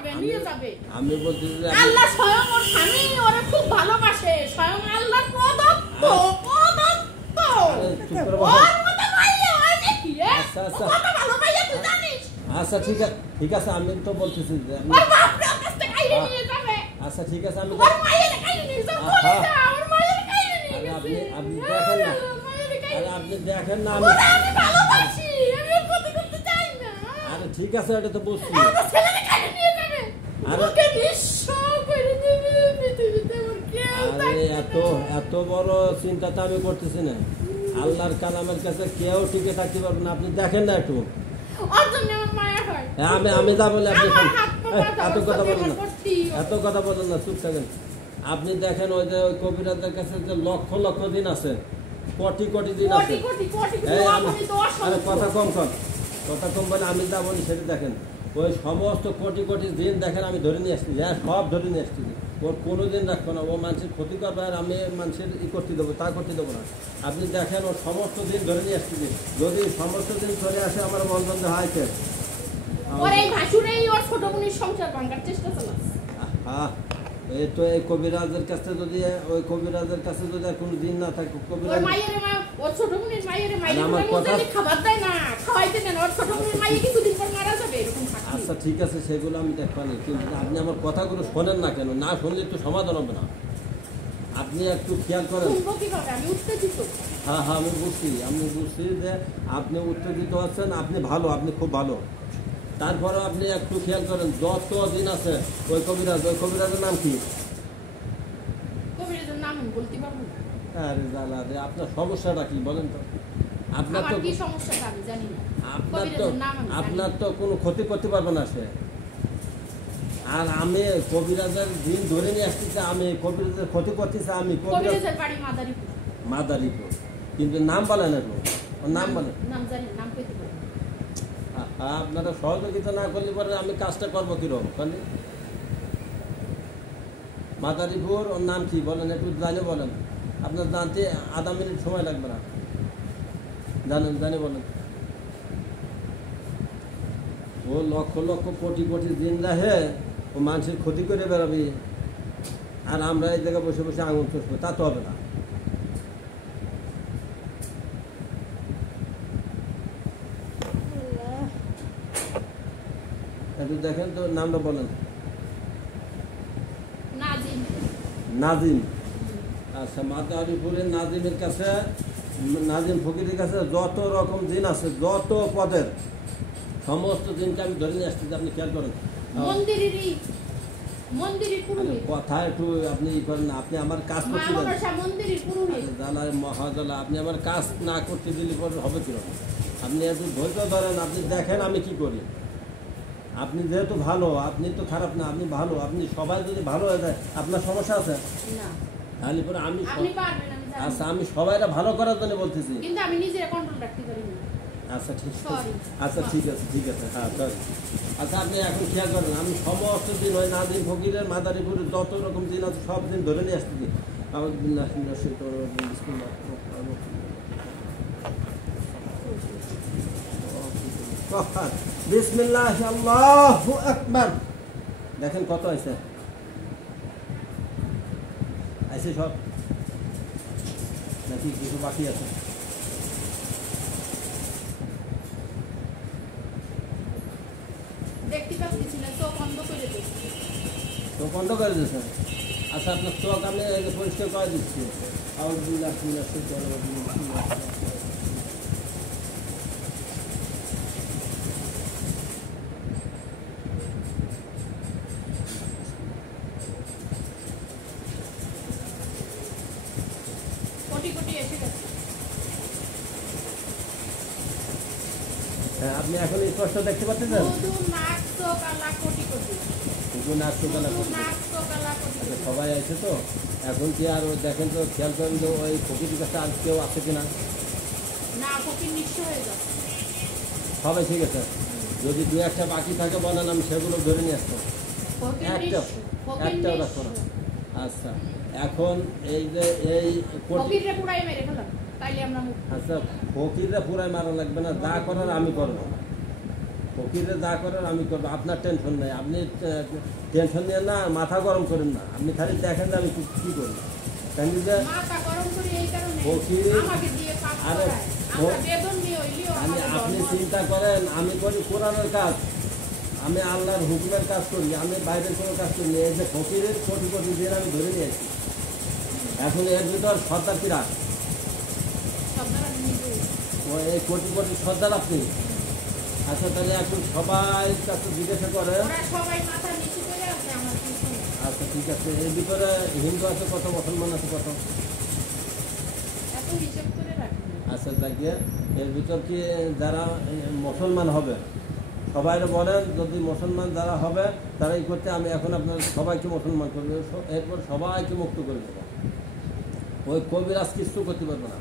পাবে, নিয়ে যাবে। আমি বলছি যে আল্লাহ স্বয়ং ওর স্বামী ওরে খুব ভালোবাসে, স্বয়ং আল্লাহ প্রদত্ত। ওর মতো মাইয়া হয় নাকি? কত ভালো মাইয়া তুই জানিস? আচ্ছা ঠিক আছে আমি তো বলতেছি যে ওর বাপরে ওর কাছ থেকে কাইরে নিয়ে যাবে। আচ্ছা ঠিক আছে আমি ওর মাইয়ারে কাইরে নিয়ে যাবে, ওর মাইয়ারে কাইরে নিয়ে গেছে। আপনি দেখেন না, আরে আপনি দেখেন না, আমি ভালোবাসি, আমি ওর ক্ষতি করতে চাই না। আরে ঠিক আছে এটা তো বুঝছি। আমার ছেলেকে কাইরে নিয়ে যাবে, ওকে নিঃস্ব করে দেবে পৃথিবীতে। ওর কেউ আরে এত বড় চিন্তা তো আমি করতেছি না। আল্লাহর কালামের কাছে কেউ টিকে থাকতে পারবে না। আপনি দেখেন না একটু, ওর জন্য আমার মায়া হয়। আমি যা বলি আপনি এত কথা বলেন না, করতি এত কথা বলেন না, চুপ থাকেন। আপনি দেখেন ওই যে ওই কবিরাজের কাছে যে লক্ষ লক্ষ দিন আছে, কোটি কোটি দিন আছে। এই আরে কথা কম বলে আমি যা বলি সেটা দেখেন। ওই সমস্ত কোটি কোটি দিন দেখেন আমি ধরে নিয়ে আসছি, হ্যাঁ সব ধরে নিয়ে আসছি। ওর কোনো দিন রাখবো না, ও মানুষের ক্ষতি করবে আর আমি মানুষের করতে দেবো, তা করতে দেবো না। আপনি দেখেন ওর সমস্ত দিন ধরে নিয়ে আসছি। যদি সমস্ত দিন চলে আসে আমার মন বন্ধ হয়েছে। ওর এই ভাসুরেই ওর ছোট বোনের সংসার ভাঙার চেষ্টা চালাচ্ছে। এই তো এই কবিরাজের কাছে যদি ওই কবিরাজের কাছে যদি আর কোনো দিন না থাকে, কবিরাজ ওর মায়ের মা ওর ছোট বোনের মায়ের খাবার দেয় না, খাওয়াইতে দেন। ওর ছোট বোনের মায়ে কিছুদিন পর মারা যাবে এরকম থাকে। আচ্ছা ঠিক আছে সেগুলো আমি দেখবো না, কিন্তু আপনি আমার কথাগুলো শোনেন না কেন? না শুনলে একটু সমাধান হবে না। আপনি একটু খেয়াল করেন। শুনবো কিভাবে? আমি উত্তেজিত। হ্যাঁ আমি বুঝছি যে আপনি উত্তেজিত হচ্ছেন। আপনি ভালো, আপনি খুব ভালো। তারপরে আপনি একটু খেয়াল করেন, যত দিন আছে ওই কবিরাজের নাম কি? কবিরাজের নাম বলতে পারবো না। আরে জালা রে, আপনার সমস্যাটা কি বলেন তো? আপনার তো কি সমস্যাটা আমি জানি না। আপনার তো কোনো ক্ষতি করতে পারবে না সে। আর আমি কবিরাজের দিন ধরে নিয়ে আসতেছি, আমি কবিরাজের ক্ষতি করতেছি। আমি কবিরাজের বাড়ি মাদারীপুর, কিন্তু নাম বলেন একটু, ওর নাম বলেন। নাম জানি, নাম পেতে পারি। আপনারা সহযোগিতা না করলে পরে আমি কাজটা করবো কিরকম? মাদারীপুর, ওর নাম কি বলেন একটু জানে বলেন। আপনার জানতে আধা মিনিট সময় লাগবে না। জানে বলেন। ও লক্ষ লক্ষ কোটি কোটি দিন রাহে ও মানুষের ক্ষতি করে বেড়াবি, আর আমরা এই জায়গায় বসে বসে আঙুল চষবো, তা তো হবে না। একটু দেখেন তো, নামটা বলেন। নাজিম। আচ্ছা, মাদারীপুরের নাজিমের কাছে, নাজিম ফকিরের কাছে যত রকম দিন আছে, যত পদের সমস্ত দিনকে আমি ধরে নিয়ে আসতেছি। আপনি খেয়াল করেন। কথা একটু আপনি করেন না। আপনি আমার কাজ করতে মহাজলা, আপনি আমার কাজ না করতে দিলে পরে হবে কিরকম? আপনি একটু ধৈর্য ধরেন, আপনি দেখেন আমি কি করি। আপনি যেহেতু ভালো, আপনি তো খারাপ না, আপনি ভালো। আপনি সবাই যদি ভালো হয়ে যায়, আপনার সমস্যা আছে? তাহলে পরে আচ্ছা, আমি সবাইরা ভালো করার জন্য বলতেছি। আচ্ছা ঠিক আছে। হ্যাঁ সরি। আচ্ছা আপনি এখন খেয়াল করেন, আমি সমস্ত দিন ওই নাজিম ফকিরের মাদারীপুরের যত রকম দিন আছে সব দিন ধরে নিয়ে আসতেছি। আমার বিসমিল্লাহ, আল্লাহু আকবার। দেখেন কত আছে সব নাকি কিছু বাকি আছে? চোখ বন্ধ করে দিয়েছেন? আচ্ছা আপনার চোখ আমি পরিষ্কার করে দিচ্ছি। হ্যাঁ, আপনি এখন স্পষ্ট দেখতে পাচ্ছেন? সবাই আছে তো এখন কি আর দেখেন তো, খেয়াল করেন তো ওই ফকির কাছে আর কেউ আছে কিনা? সবাই ঠিক আছে। যদি দু একটা বাকি থাকে বলেন, আমি সেগুলো ধরে নিয়ে আসবো। একটাও রাখবো না। আচ্ছা এখন এই যে আচ্ছা, ফকিররা পুরাই মারা লাগবে না, যা করার আমি করবো। ফকিরে যা করেন আমি করবো, আপনার টেনশন নেই। আপনি টেনশন নিয়ে না, মাথা গরম করেন না। আপনি খালি দেখেন যে আমি কী করি। কেন যে মাথা গরম করি এই কারণে ফকির আমাকে দিয়ে কাজ আরে করায়। আমরা বেতন নিয়ে হইলেও আমাদের আপনি ধর্ম চিন্তা করেন, আমি করি কোরআনের কাজ, আমি আল্লাহর হুকুমের কাজ করি, আমি বাইরের কোনো কাজ করি না। এই যে ফকিরের কোটি কোটি দিন আমি ধরে নিয়েছি, এখন এর ভিতর সর্দার কিরা, সর্দার নিজে ও এই কোটি কোটি সর্দার আপনি। আচ্ছা তাহলে এখন সবাই কাছে জিজ্ঞাসা করে। ওরা সবাই মাথা নিচু করে আছে আমার পিছনে। আচ্ছা ঠিক আছে, এর ভিতরে হিন্দু আছে কত, মুসলমান আছে কত? এত হিসাব করে রাখি না। আচ্ছা দেখিয়ে এর ভিতর কি যারা মুসলমান হবে সবাই বলেন, যদি মুসলমান যারা হবে তারাই করতে, আমি এখন আপনার সবাইকে মুসলমান করে দেবো, এরপর সবাইকে মুক্ত করে দেবো। ওই কবিরাজ কিছু করতে পারবে না।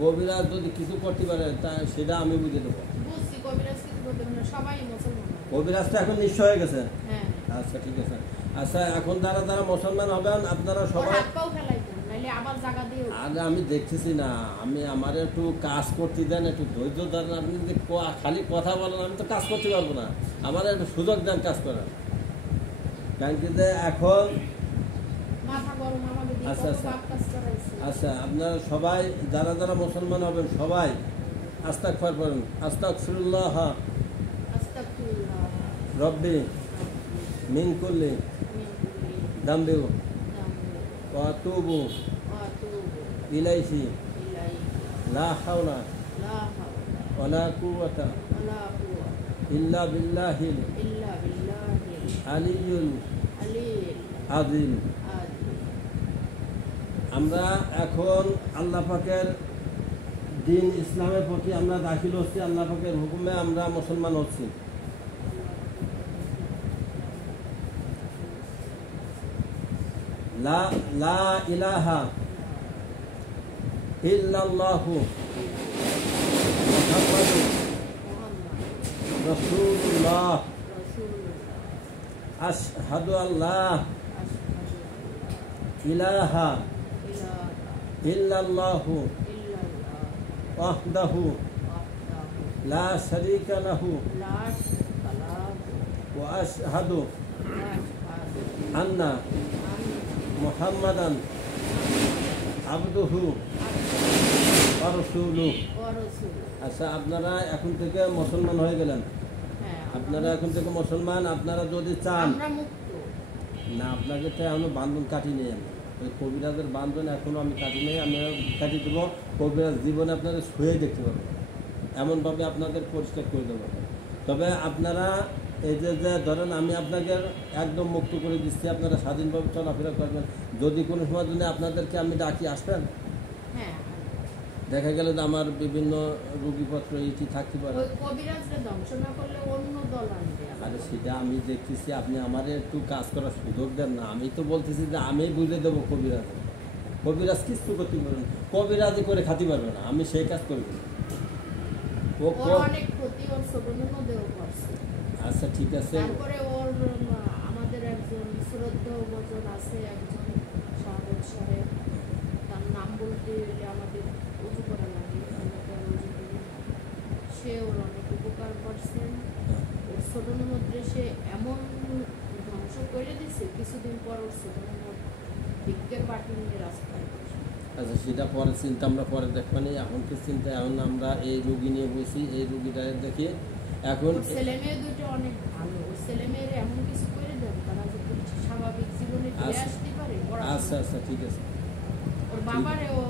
কবিরাজ যদি কিছু করতে পারে তা সেটা আমি বুঝে দেবো। বুঝছি কবিরাজ কিছু করতে পারে না, সবাই মুসলমান। কবিরাজটা এখন নিশ্চয় হয়ে গেছে। হ্যাঁ আচ্ছা ঠিক আছে। আচ্ছা এখন যারা যারা মুসলমান হবেন আপনারা ওর সবাই, হাত পাও ফেলাইতেন নাহলে আবার জায়গা দিয়ে আগে আমি দেখতেছি না, আমার একটু কাজ করতে দেন, একটু ধৈর্য দেন। আপনি যদি খালি কথা বলেন আমি তো কাজ করতে পারবো না, আমার একটু সুযোগ দেন কাজ করার। কারণ কি যে এখন মাথা গরম আমাকে দিয়ে আচ্ছা, কত আচ্ছা। পাপ কাজ করাইছে। আচ্ছা আপনারা সবাই যারা যারা মুসলমান হবেন সবাই আস্তাগফার করেন। আস্তাগফিরুল্লাহ আস্তাগফিরুল্লাহ রব্বি মিন কুল্লি যামবি ওয়া আতুবু ইলাইহি লা হাওলা ওয়ালা কুওয়াতা ইল্লা বিল্লাহিল আলিয়্যুল আযীম। আমরা এখন আল্লাহ পাকের দিন ইসলামের প্রতি আমরা দাখিল হচ্ছি, আল্লাহ পাকের হুকুমে আমরা মুসলমান হচ্ছি। লা লা ইলাহা ইল্লাল্লাহু মুহাম্মাদুর রাসূলুল্লাহ আশহাদু আল্লা ইলাহা ইল্লাল্লাহু ওয়াহদাহু লা শারীকা লাহু ওয়া আশহাদু আন্না মুহাম্মাদান আবদুহু ওয়া রাসূলুহু। আচ্ছা আপনারা এখন থেকে মুসলমান হয়ে গেলেন, আপনারা এখন থেকে মুসলমান। আপনারা যদি চান না, আপনাকে তো এখনো বান্ধন কাটি নেই, আমি ওই কবিরাজের বান্ধন এখনো আমি কাটি নেই, আমি কাটি দেবো। কবিরাজ জীবনে আপনারা শুয়ে দেখতে পারবেন, এমনভাবে আপনাদের পরিষ্কার করে দেবো। তবে আপনারা এই যে ধরেন আমি আপনাকে একদম মুক্ত করে দিচ্ছি, আপনারা স্বাধীনভাবে চলাফেরা করবেন। যদি কোনো সময় জন্য আপনাদেরকে আমি ডাকি আসবেন, দেখা গেল যে আমার বিভিন্ন রোগীপত্র এটি থাকতে পারে। আরে সেটা আমি দেখতেছি, আপনি আমার একটু কাজ করার সুযোগ দেন না। আমি তো বলতেছি যে আমি বুঝে দেবো কবিরাজ, কবিরাজ কিছু করতে পারবেন, কবিরাজি করে খাতে পারবে না, আমি সেই কাজ করবো। আচ্ছা ঠিক আছে। তারপরে ওর আমাদের একজন শ্রদ্ধাভাজন আছে, একজন সাহেব সাহেব, তার নাম বলতে আমাদের উঁচু করা লাগে, সে ওর অনেক উপকার করছেন। ওর ছোটর মধ্যে সে এমন ধ্বংস করে দিছে, কিছুদিন পর ওর ছোটর মধ্যে ভিক্ষের পাটি নিয়ে রাস্তায়। আচ্ছা সেটা পরে চিন্তা আমরা পরে দেখবানি, এখন তো চিন্তা এখন আমরা এই রুগী নিয়ে বসি, এই রুগীটা দেখি। এখন ছেলে মেয়ে দুটো অনেক ভালো, ছেলে মেয়ের এমন কিছু করে দেন তারা যদি স্বাভাবিক জীবনে ফিরে আসতে পারে। আচ্ছা আচ্ছা ঠিক আছে। ওর বাবারে ও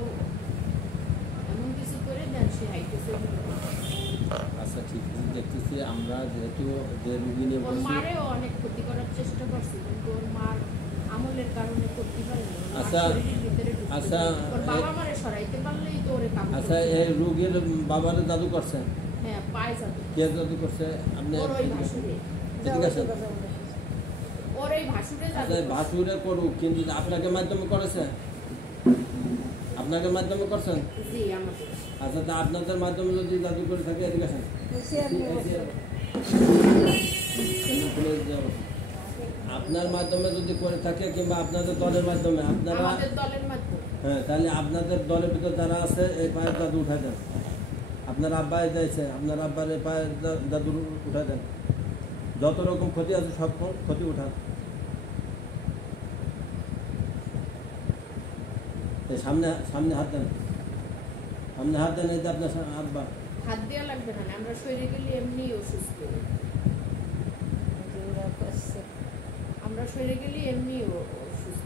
এমন কিছু করে দেন সে হাইতেছে। আচ্ছা ঠিক আছে, দেখতেছি আমরা যেহেতু যে রুগী নিয়ে ওর মারেও অনেক ক্ষতি করার চেষ্টা করছে, কিন্তু ওর মার আমলের কারণে করতে পারে না। আচ্ছা আচ্ছা ওর বাবা মারে সরাইতে পারলেই তো ওরে কাম। আচ্ছা এই রুগীর বাবারে জাদু করছেন? হ্যাঁ পায় জাদু। কে জাদু করছে? আপনি ওর ওই ভাসুরে। ঠিক আছে, ওর এই ভাসুরে জাদু। আচ্ছা ভাসুরে করুক, কিন্তু আপনাকে মাধ্যমে করেছে? আপনাদের মাধ্যমে করছেন? জি আমাদের। আচ্ছা তা আপনাদের মাধ্যমে যদি জাদু করে থাকে এদিকে আসেন। আপনার মাধ্যমে যদি করে থাকে কিংবা আপনাদের দলের মাধ্যমে, আপনারা হ্যাঁ তাহলে আপনাদের দলের ভিতর যারা আছে এই পায়ের জাদু উঠাই দেন। আপনার আব্বাই যাইছে, আপনার আব্বার এই পায়ের জাদু উঠাই দেন। যত রকম ক্ষতি আছে সব ক্ষতি উঠান। সামনে সামনে হাত দেন, সামনে হাত দেন, এই যে আপনার আব্বা। হাত দেওয়া লাগবে না, আমরা শরীরে গেলে এমনি অসুস্থ, আমরা শরীরে গেলে এমনি অসুস্থ।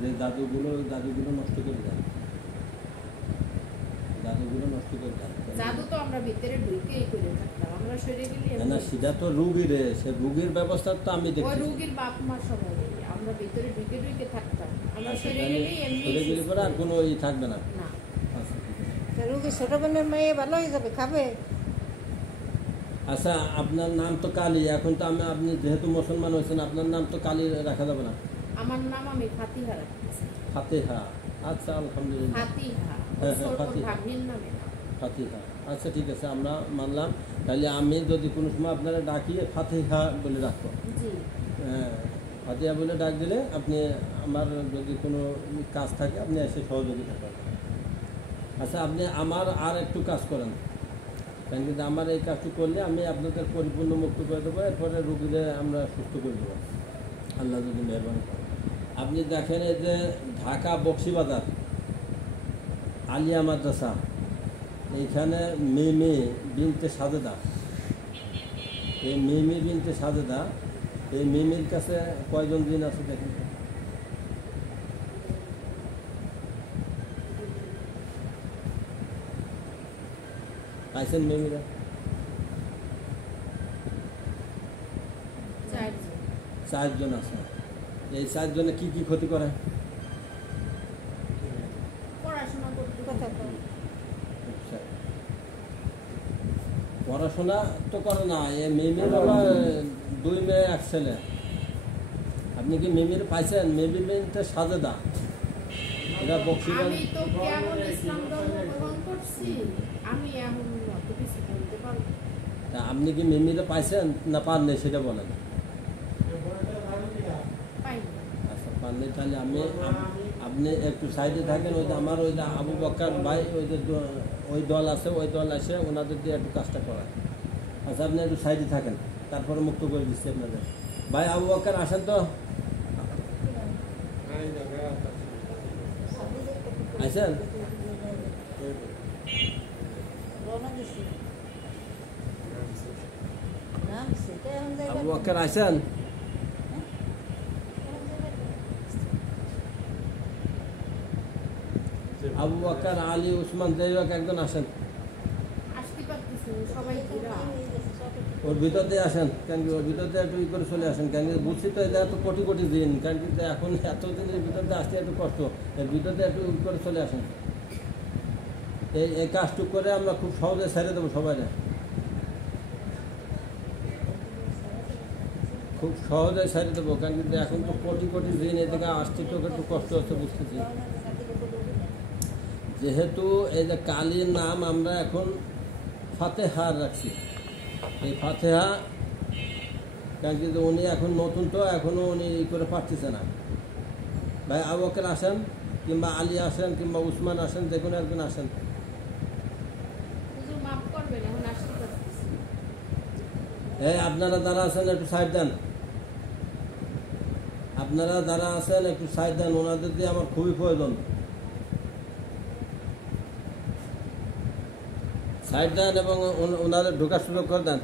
যে জাদুগুলো নষ্ট করে দেন, জাদুগুলো নষ্ট করে দেন। জাদু তো আমরা ভিতরে ঢুকেই করে থাকতাম, আমরা শরীরে গেলে না সেটা তো রুগীর, সে রুগীর ব্যবস্থা তো আমি দেখি। ওই রুগীর বাপ মা সবাই আমরা ভিতরে ঢুকে থাকতাম, আমরা শরীরে গেলে এমনি শরীরে গেলে পরে আর কোনো ই থাকবে না। না আচ্ছা ঠিক আছে। রুগী ছোট বোনের মেয়ে ভালো হয়ে যাবে, খাবে। আচ্ছা আপনার নাম তো কালী, এখন তো আপনি যেহেতু মুসলমান হয়েছেন আপনার নাম তো কালী রাখা যাবে না। আমার নাম আমি ফাতিহা রাখতেছি। ফাতিহা, আচ্ছা আলহামদুলিল্লাহ। ফাতিহা হ্যাঁ, ছোট ফাতিহা। ভাগ্নির নামে না। ফাতিহা, আচ্ছা ঠিক আছে, আমরা মানলাম। তাহলে আমি যদি কোনো সময় আপনারা ডাকিয়ে ফাতিহা বলে রাখবো। জি হ্যাঁ, ফাতিহা বলে ডাক দিলে আপনি আমার যদি কোনো কাজ থাকে আপনি এসে সহযোগিতা করবেন। আচ্ছা আপনি আমার আর একটু কাজ করেন, কারণ কিন্তু আমার এই কাজটি করলে আমি আপনাদের পরিপূর্ণ মুক্ত করে দেবো, এরপরে রুগীদের আমরা সুস্থ করে দেবো আল্লাহ যদি মেহরবানি করেন। আপনি দেখেন এই যে ঢাকা বক্সিবাজার আলিয়া মাদ্রাসা, এইখানে মিমি বিনতে সাজেদা, এই মিমি বিনতে সাজেদা, এই মিমির কাছে কয়জন দিন আছে দেখেন। পাইছেন মিমিরা? চারজন। 4 জন আছে। এই 4 জনে কি কি ক্ষতি করে? পড়াশোনা করতে কথা কয়। আচ্ছা। পড়াশোনা তো করে না, এ মিমির বাবা 2 মেয়ে 1 ছেলে। আপনি কি মিমির পাইছেন? মিমি বিনতে সাজেদা, এটা বক্সিবাজার। আমি তো কেমন ইসলাম ধর্ম গ্রহণ করছি, আমি এমন অত কিছু বলতে পারবো না। তা আপনি কি মিমিরে পাইছেন না পাননি সেটা বলেন। পাইনি। আচ্ছা পাননি, তাহলে আপনি একটু সাইডে থাকেন। ওই যে আমার ওই যে আবু বক্কর ভাই, ওই যে ওই দল আছে, ওই দল আসে ওনাদের দিয়ে একটু কাজটা করায়। আচ্ছা আপনি একটু সাইডে থাকেন, তারপরে মুক্ত করে দিচ্ছি আপনাদের। ভাই আবু বক্কর আসেন তো, আইছেন? রওনা দিছি। নামছি, তো এখন যাইবা আবু কি? বক্কর আইছেন? আবু বক্কর, আলী, উসমান, যাই হোক একজন আসেন, আসতে পারতেছি না, সবাই ঘেরা। ওর ভিতর দিয়ে আসেন, কেন কি ওর ভিতর দিয়ে একটু ই করে চলে আসেন, কেন কি বুঝছি তো এটা এত কোটি কোটি দিন, কেন কি এখন এত দিনের ভিতর দিয়ে আসতে একটু কষ্ট, এর ভিতর দিয়ে একটু ই করে চলে আসেন। এই কাজটুক করে আমরা খুব সহজে ছেড়ে দেবো সবাই, খুব সহজে ছেড়ে দেবো, কারণ কিন্তু এখন তো কোটি কোটি দিন এদিকে আসতে তো একটু কষ্ট হচ্ছে বুঝতেছি। যেহেতু এই যে কালীর নাম আমরা এখন ফাতেহা রাখছি, এই ফাতেহা, কারণ কিন্তু উনি এখন নতুন তো এখনও উনি ই করে পারতেছে না। ভাই আবু বকর আসেন, কিংবা আলী আসেন, কিংবা উসমান আসেন, যে কোনো একজন আসেন। হুজুর মাফ করবেন, এখন আসতে পারতেছি না। এই আপনারা যারা আছেন একটু সাইড দেন, আপনারা যারা আছেন একটু সাইড দেন, ওনাদের দিয়ে আমার খুবই প্রয়োজন। সাইড দেন এবং ওনাদের ঢোকার সুযোগ করে দেন।